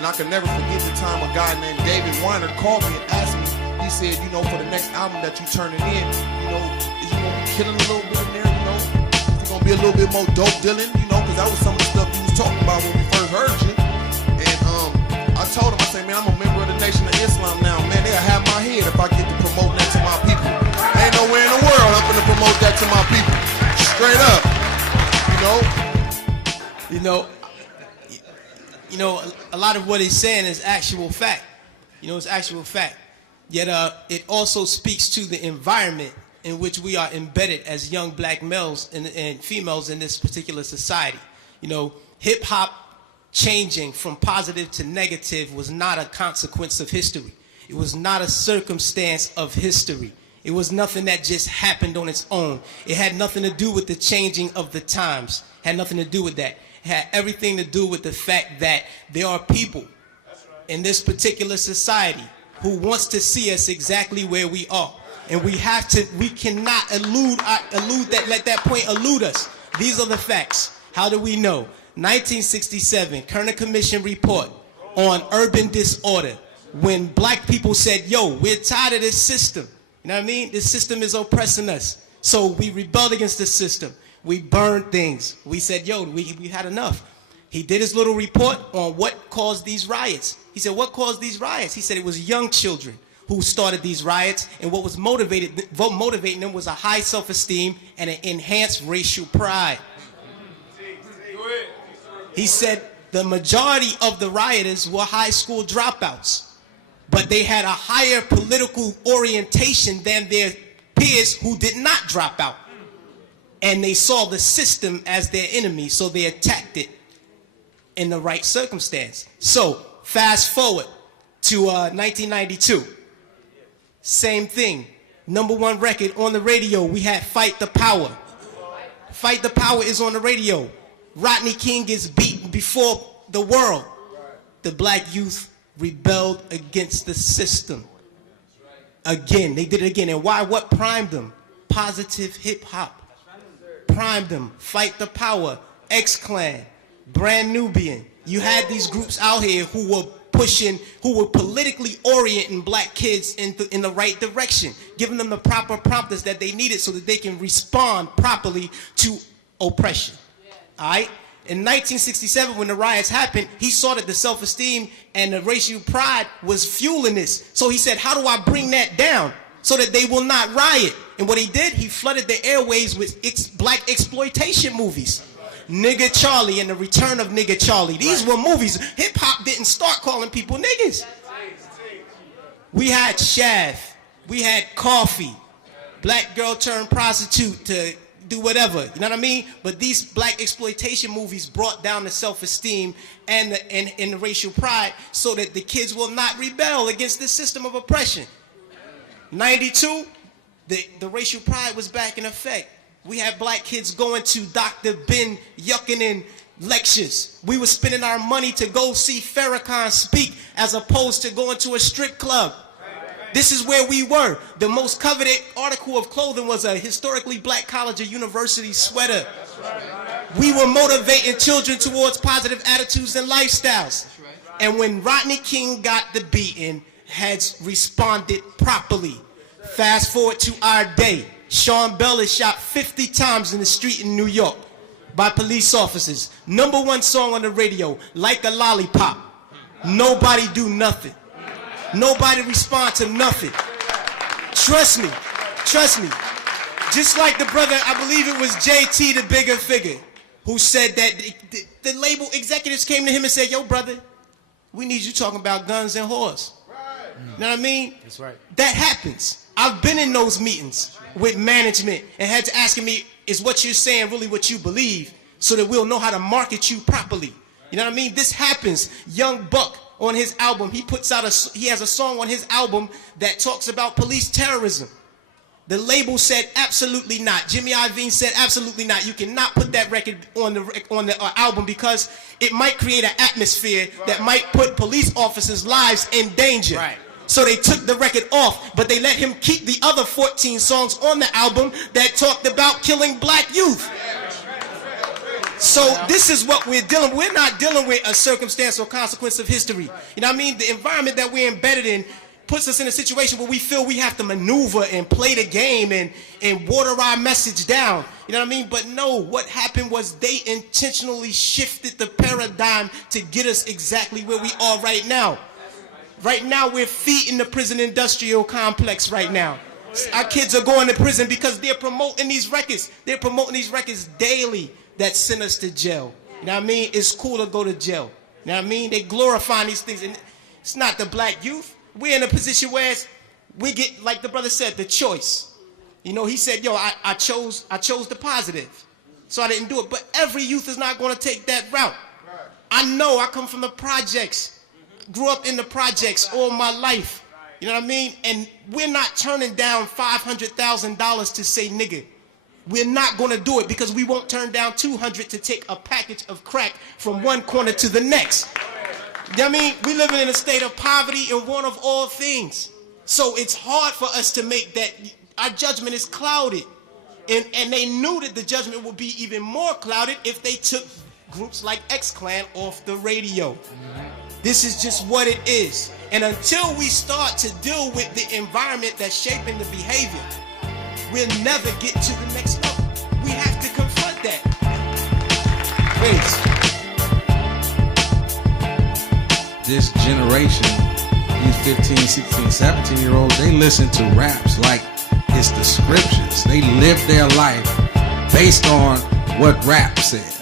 And I can never forget the time a guy named David Weiner called me and asked me, he said, you know, for the next album that you turning in, you know, is you gonna be killing a little bit in there, you know? Is it gonna be a little bit more dope dealing, you know, because that was some of the stuff you was talking about when we first heard you. And I told him, I said, man, I'm a member of the Nation of Islam now, man, they'll have my head if I get to promote that to my people. Ain't nowhere in the world I'm gonna promote that to my people. Straight up, you know? You know, a lot of what he's saying is actual fact. You know, it's actual fact. Yet it also speaks to the environment in which we are embedded as young black males and females in this particular society. You know, hip-hop changing from positive to negative was not a consequence of history. It was not a circumstance of history. It was nothing that just happened on its own. It had nothing to do with the changing of the times. It had nothing to do with that. It had everything to do with the fact that there are people in this particular society who wants to see us exactly where we are. And we cannot let that point elude us. These are the facts. How do we know? 1967, Kerner Commission report on urban disorder. When black people said, yo, we're tired of this system. You know what I mean? This system is oppressing us. So we rebelled against the system. We burned things. We said, yo, we had enough. He did his little report on what caused these riots. He said, what caused these riots? He said it was young children who started these riots, and what was motivating them was a high self-esteem and an enhanced racial pride. He said the majority of the rioters were high school dropouts, but they had a higher political orientation than their peers who did not drop out. And they saw the system as their enemy, so they attacked it in the right circumstance. So, fast forward to 1992. Same thing. #1 record on the radio, we had Fight the Power. Fight the Power is on the radio. Rodney King gets beaten before the world. The black youth rebelled against the system. Again, they did it again. And why? What primed them? Positive hip hop. Primed them. Fight the Power, X-Clan, Brand Nubian. You had these groups out here who were pushing, who were politically orienting black kids in the right direction, giving them the proper prompters that they needed so that they can respond properly to oppression. All right? In 1967, when the riots happened, he saw that the self-esteem and the racial pride was fueling this. So he said, how do I bring that down so that they will not riot? And what he did, he flooded the airways with black exploitation movies. Nigga Charlie and the Return of Nigga Charlie. These were movies. Hip-hop didn't start calling people niggas. We had Shaft. We had Coffee. Black girl turned prostitute to do whatever. You know what I mean? But these black exploitation movies brought down the self-esteem and the racial pride so that the kids will not rebel against this system of oppression. 92, the racial pride was back in effect. We had black kids going to Dr. Ben Yuckinen lectures. We were spending our money to go see Farrakhan speak as opposed to going to a strip club. This is where we were. The most coveted article of clothing was a historically black college or university sweater. We were motivating children towards positive attitudes and lifestyles. And when Rodney King got the beating, heads responded properly. Fast forward to our day. Sean Bell is shot 50 times in the street in New York by police officers. #1 song on the radio, Like a Lollipop. Nobody do nothing. Nobody respond to nothing. Trust me. Just like the brother, I believe it was JT, the Bigger Figure, who said that the label executives came to him and said, yo, brother, we need you talking about guns and whores. You know what I mean? That's right. That happens. I've been in those meetings with management and had to ask me, is what you're saying really what you believe so that we'll know how to market you properly? You know what I mean? This happens. Young Buck on his album, he has a song on his album that talks about police terrorism. The label said absolutely not. Jimmy Iovine said absolutely not. You cannot put that record on the album because it might create an atmosphere that might put police officers' lives in danger. Right. So they took the record off, but they let him keep the other 14 songs on the album that talked about killing black youth. So this is what we're dealing with. We're not dealing with a circumstance or consequence of history. You know what I mean? The environment that we're embedded in puts us in a situation where we feel we have to maneuver and play the game and water our message down. You know what I mean? But no, what happened was they intentionally shifted the paradigm to get us exactly where we are right now. Right now, we're feeding the prison industrial complex right now. Our kids are going to prison because they're promoting these records. They're promoting these records daily that send us to jail. You know what I mean? It's cool to go to jail. You know what I mean? They glorify these things. And it's not the black youth. We're in a position where we get, like the brother said, the choice. You know, he said, yo, I chose the positive. So I didn't do it. But every youth is not going to take that route. I know I come from the projects. Grew up in the projects all my life. You know what I mean? And we're not turning down $500,000 to say nigga. We're not going to do it because we won't turn down $200 to take a package of crack from one corner to the next. You know what I mean? We living in a state of poverty and want of all things. So it's hard for us to make that. Our judgment is clouded. And they knew that the judgment would be even more clouded if they took groups like X-Clan off the radio. This is just what it is. And until we start to deal with the environment that's shaping the behavior, we'll never get to the next level. We have to confront that. Please. This generation, these 15, 16, 17-year-olds, they listen to raps like it's the scriptures. They live their life based on what rap says.